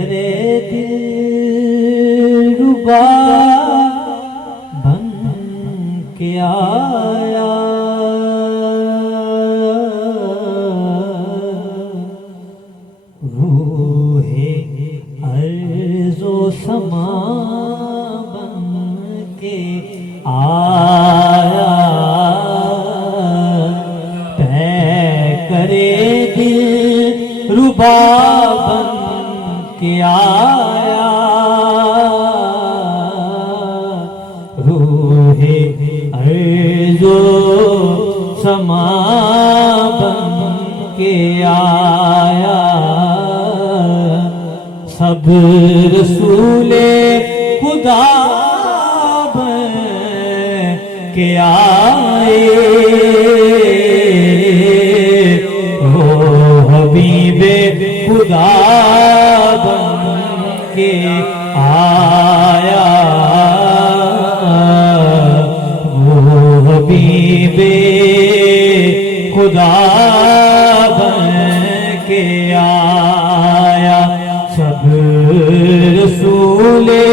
करे दिलरुबा बन के आया, रूहे अर्ज़ो समा बन के आया, तय करे दिलरुबा बन के आया, रूहे अर्ज़ो समा बन के आया, सब रसूले खुदा बन के आए, हो हबीबे खुदा बन के आया, वो हबीबे खुदा बन के आया, सब रसूले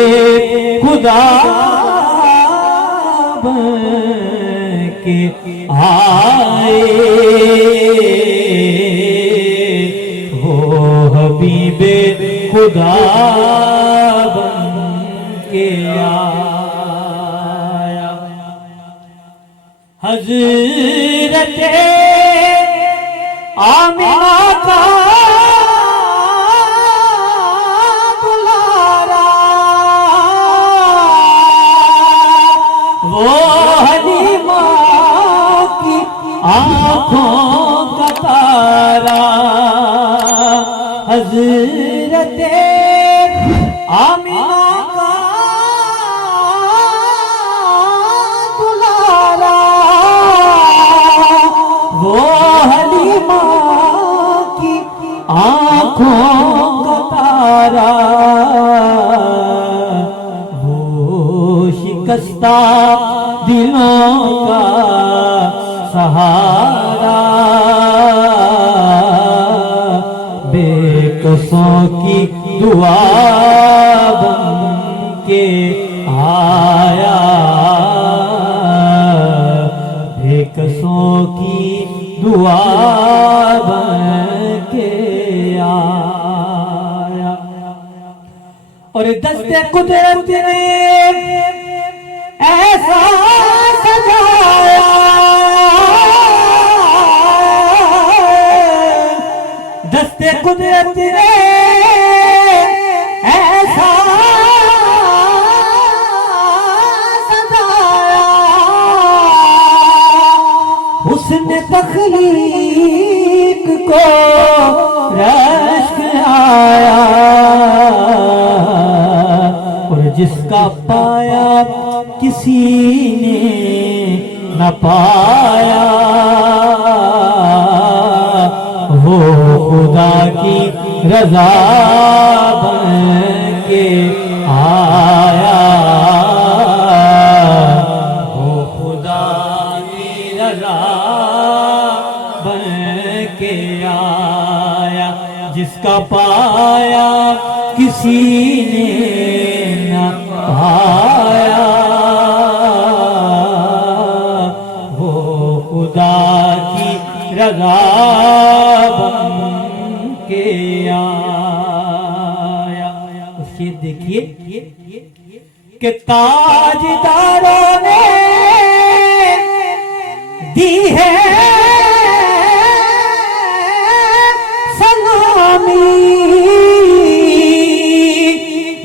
खुदा बन के आए, वो हबीबे खुदा बन के आया। हज़रत आमिना का दुलारा, वो हलीमा की आँखों का तारा, हज़रत आमिना का दुलारा, वो हलीमा की आँखों का तारा, वो शिकस्ता दिलों का सहारा, बेकसों की दुआ बन के आया, बेकसों की दुआ बन के आया, और दस्ते कुदरत ने ऐसा सजाया, दस्ते कुदरत ने ऐसा सजाया, उसने तख्लीक को रश्क आया, और जिसका पाया किसी ने न पाया, वो खुदा की रज़ा बन के आया, वो खुदा की रज़ा बन के आया, जिसका पाया किसी ने न पाया, वो खुदा की रज़ा बन के आया। उसके देखिए कि ताजदारों ने दी है सलामी,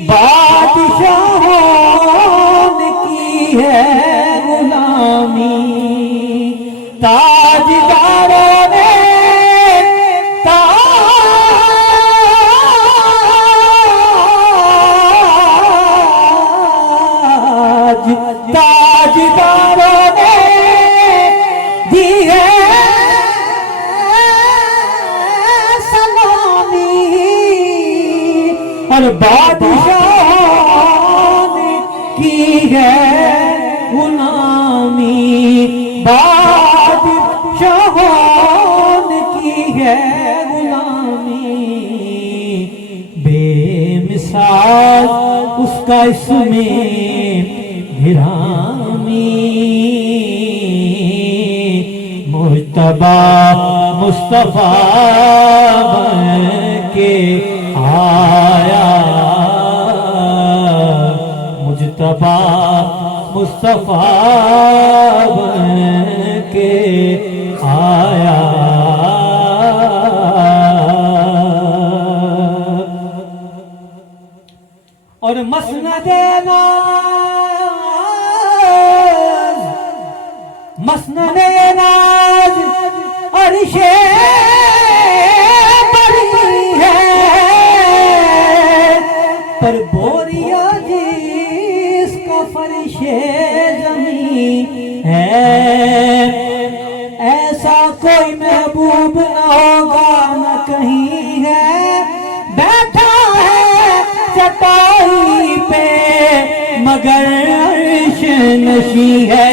बादशाहों ने की है गुलामी, ताजदारों ने ताजदारों ने दी है सलामी, और बादशाहों ने की है गुलामी, बादशाहों ने की है गुलामी, उसका इसमें गिरामी मुज्तबा मुस्तफा बन के आया मुज्तबा मुस्तफा बन के आया और मसनदे नाज अर्शे बड़ी है पर बोरिया जिसका फर्शे ज़मीं है ऐसा कोई महबूब न होगा न कहीं है बैठा है चटाई पे मगर अर्श नशी है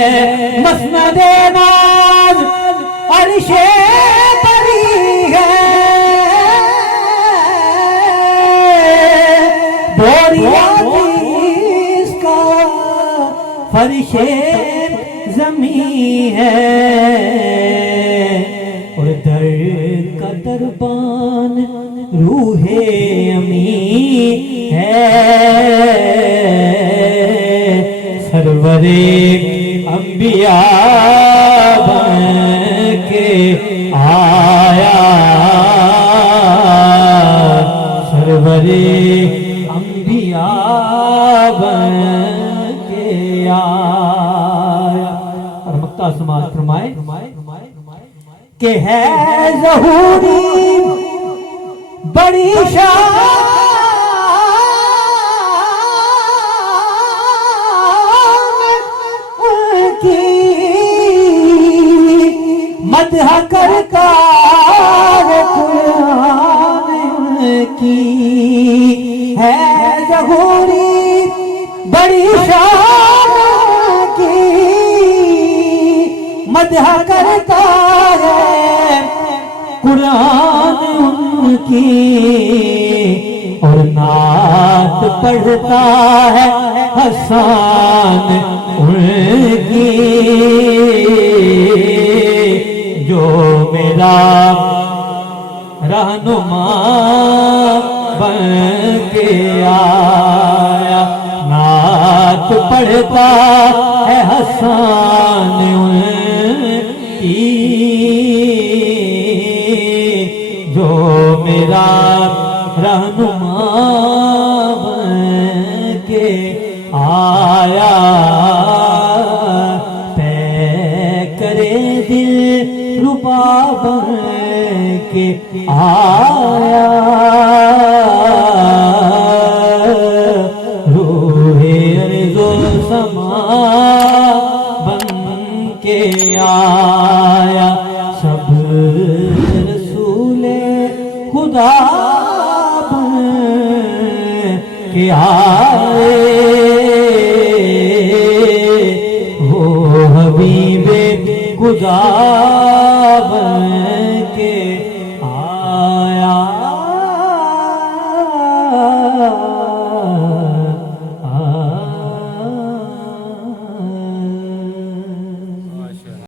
मसनदे नाज अर्शे बरी है बोरिया जिसका फर्शे ज़मीं है और दर का दरबान रूहे अमी है सरवरे अंबिया बन के आया सरवरे अंबिया बन के आया। और मक्ता समाज फरमाए कि है ज़हूरी बड़ी शान की मदह करता है कुरान की है ज़हूरी बड़ी शान की मदह करता है कुरान उनकी और नात पढ़ता है हसन उनकी जो मेरा रहनुमा बन के आया नात पढ़ता है हसन उनकी जो मेरा रहनुमा बन के आया तय करे दिल रुबा बन के आया रूहे अर्ज़ो समा बन के आया सब खुदा के आए हो हबीबे खुदा